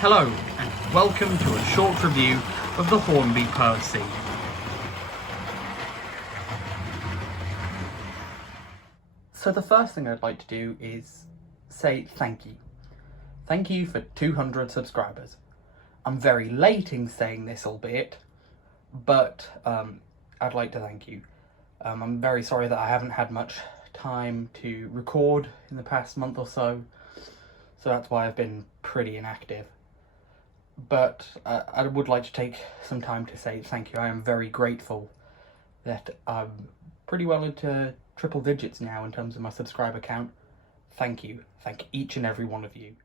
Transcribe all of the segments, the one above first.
Hello, and welcome to a short review of the Hornby Percy. So the first thing I'd like to do is say thank you. Thank you for 200 subscribers. I'm very late in saying this, albeit, but I'd like to thank you. I'm very sorry that I haven't had much time to record in the past month or so that's why I've been pretty inactive. But I would like to take some time to say thank you. I am very grateful that I'm pretty well into triple digits now in terms of my subscriber count. Thank you. Thank each and every one of you.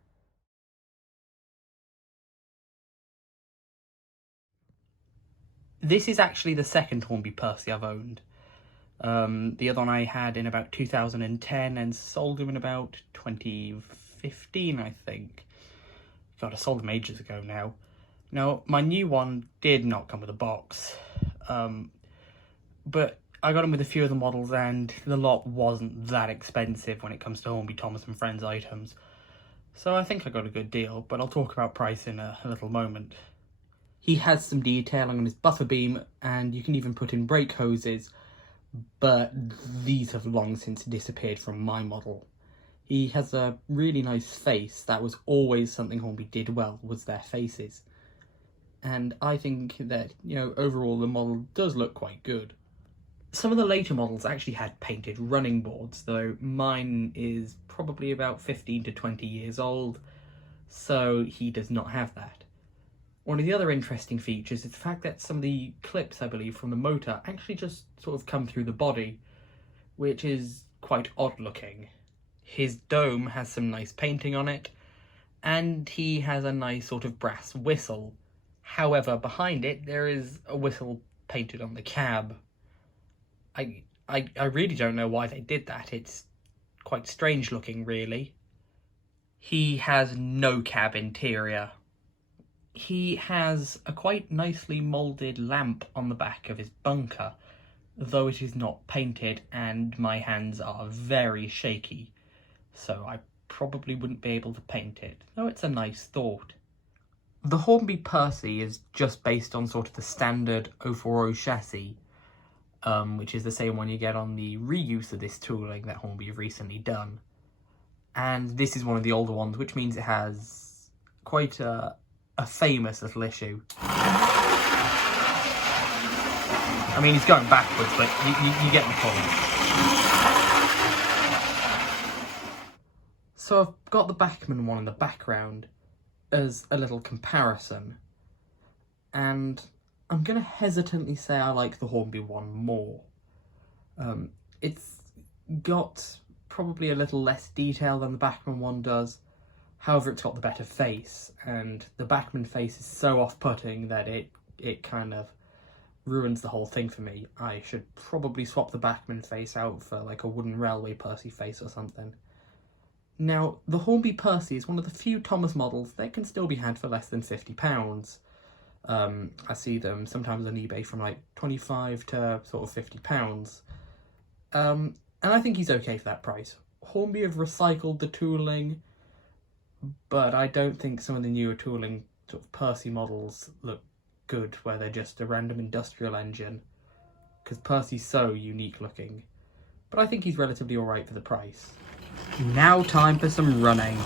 This is actually the second Hornby Percy I've owned. The other one I had in about 2010 and sold him in about 2015, I think. God, I sold them ages ago now. Now, my new one did not come with a box, but I got them with a few of the models and the lot wasn't that expensive when it comes to Hornby, Thomas and Friends items. So I think I got a good deal, but I'll talk about price in a little moment. He has some detailing on his buffer beam and you can even put in brake hoses, but these have long since disappeared from my model. He has a really nice face. That was always something Hornby did well, was their faces. And I think that, overall the model does look quite good. Some of the later models actually had painted running boards, though mine is probably about 15 to 20 years old, so he does not have that. One of the other interesting features is the fact that some of the clips, I believe, from the motor actually just sort of come through the body, which is quite odd looking. His dome has some nice painting on it, and he has a nice sort of brass whistle. However, behind it, there is a whistle painted on the cab. I really don't know why they did that. It's quite strange looking, really. He has no cab interior. He has a quite nicely moulded lamp on the back of his bunker, though it is not painted and my hands are very shaky, so I probably wouldn't be able to paint it, though it's a nice thought. The Hornby Percy is just based on sort of the standard 040 chassis, which is the same one you get on the reuse of this tooling that Hornby have recently done. And this is one of the older ones, which means it has quite a famous little issue. I mean, he's going backwards, but you get the point. So I've got the Bachmann one in the background as a little comparison, and I'm going to hesitantly say I like the Hornby one more. It's got probably a little less detail than the Bachmann one does, however it's got the better face, and the Bachmann face is so off-putting that it kind of ruins the whole thing for me. I should probably swap the Bachmann face out for like a wooden railway Percy face or something. Now, the Hornby Percy is one of the few Thomas models that can still be had for less than £50. I see them sometimes on eBay from like 25 to sort of £50. And I think he's okay for that price. Hornby have recycled the tooling, but I don't think some of the newer tooling sort of Percy models look good where they're just a random industrial engine, because Percy's so unique looking. But I think he's relatively alright for the price. Now time for some running.